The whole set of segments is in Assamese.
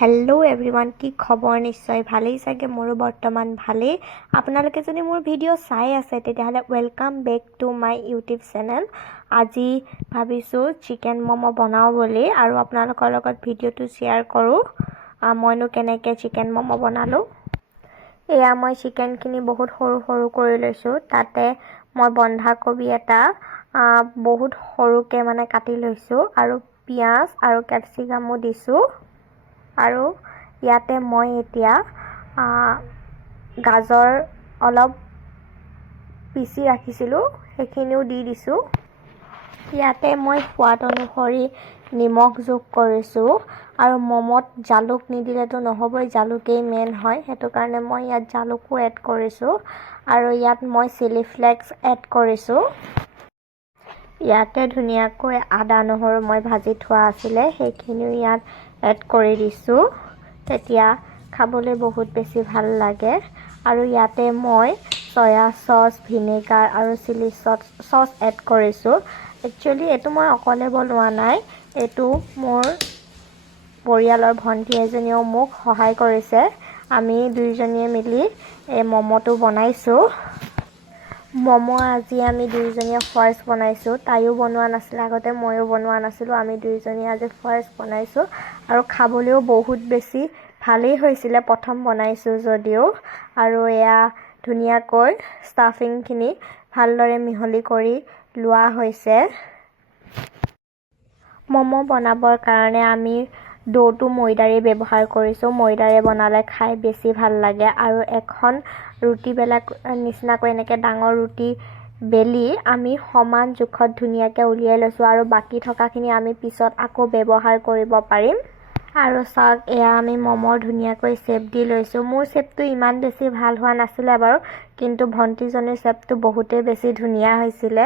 हेलो एवरीवन की खबर निश्चय भालेই চাগে মোৰো বৰ্তমান ভালেই আপোনালোকে যদি মোৰ ভিডিও চাই আছে তেতিয়াহলে welcome back to my YouTube channel আজি ভাবিছো চিকেন মমো বনাও বুলি আৰু আপোনালোকৰ লগত ভিডিওটো শেয়াৰ কৰো মইনো কেনেকৈ চিকেন মমো বনালো এয়া মই চিকেন খিনি বহুত সৰু সৰু কৰি লৈছো তাতে মই বন্ধাকবি এটা বহুত সৰুকে মানে কাটি লৈছো আৰু পিয়াজ আৰু ক্যাপসিকামো দিছো আৰু ইয়াতে মই এতিয়া গাজৰ অলপ পিচি ৰাখিছিলো সেইখিনিও দি দিছো ইয়াতে মই সোৱাদ অনুসৰি নিমখ যোগ কৰিছো আৰু মমত জালুক নিদিলেতো নহবই জালুকেই মেন হয় হেতু কাৰণে মই ইয়াত জালুকো এড কৰিছো আৰু ইয়াত মই চিলি ফ্লেক্স এড কৰিছো ইয়াতে ধুনিয়াকৈ আদা নহৰু মই ভাজি থোৱা আছিল সেইখিনিও ইয়াত এড কৰি দিছো তেতিয়া খাবলৈ বহুত বেছি ভাল লাগে আৰু ইয়াতে মই সয়া সস ভিনেগাৰ আৰু চিলি সস এড কৰিছো একচুয়ালি এটো মই অকলে বনোৱা নাই এটো মোৰ পৰিয়ালৰ ভন্টি এজনীও মোক সহায় কৰিছে আমি দুইজনীয়ে মিলি এই মমটো বনাইছো মমো আজি আমি দুইজনীয়ে ফাৰ্স্ট বনাইছো তাইও বনোৱা নাছিল আগতে মইও বনোৱা নাছিলো আমি দুইজনীয়ে আজি ফাৰ্স্ট বনাইছো আৰু খাবলৈও বহুত বেছি ভালেই হৈছিল প্ৰথম বনাইছো যদিও আৰু এয়া ধুনিয়াকৈ ষ্টাফিং খিনি ভালদৰে মিহলি কৰি লোৱা হৈছে মমো বনাবৰ কাৰণে আমি ডোটো ময়দাৰে ব্যৱহাৰ কৰিছো ময়দাৰে বনালে খাই বেছি ভাল লাগে আৰু এখন ৰুটি বেলা নিচিনাকৈ এনেকৈ ডাঙৰ ৰুটি বেলি আমি সমান জোখত ধুনিয়াকৈ উলিয়াই লৈছো আৰু বাকি থকাখিনি আমি পিছত আকৌ ব্যৱহাৰ কৰিব পাৰিম আৰু সাক এয়া আমি মমৰ ধুনিয়াকৈ শেপ দি লৈছো মোৰ শেপটো ইমান বেছি ভাল হোৱা নাছিল বাৰু কিন্তু ভন্টিজনীৰ শেপটো বহুতে বেছি ধুনিয়া হৈছিল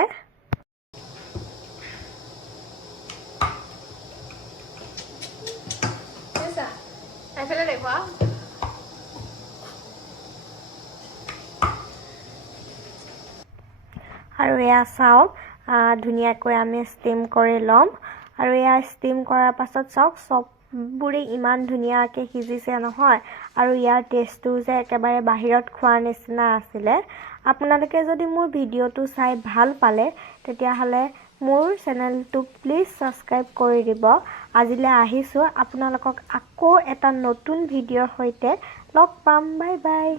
আৰু এয়া চাওক ধুনিয়াকৈ আমি ষ্টিম কৰি লম আৰু এয়া ষ্টিম কৰাৰ পাছত চাওক সববোৰে ইমান ধুনিয়াকৈ সিজিছে নহয় আৰু ইয়াৰ টেষ্টটো যে একেবাৰে বাহিৰত খোৱাৰ নিচিনা আছিল আপোনালোকে যদি মোৰ ভিডিওটো চাই ভাল পালে তেতিয়াহলে মোৰ চেনেলটো প্লিজ সাবস্ক্ৰাইব কৰি দিব আজিলৈ আহিছো আপোনালোকক আকৌ এটা নতুন ভিডিওৰ সৈতে লগ পাম বাই বাই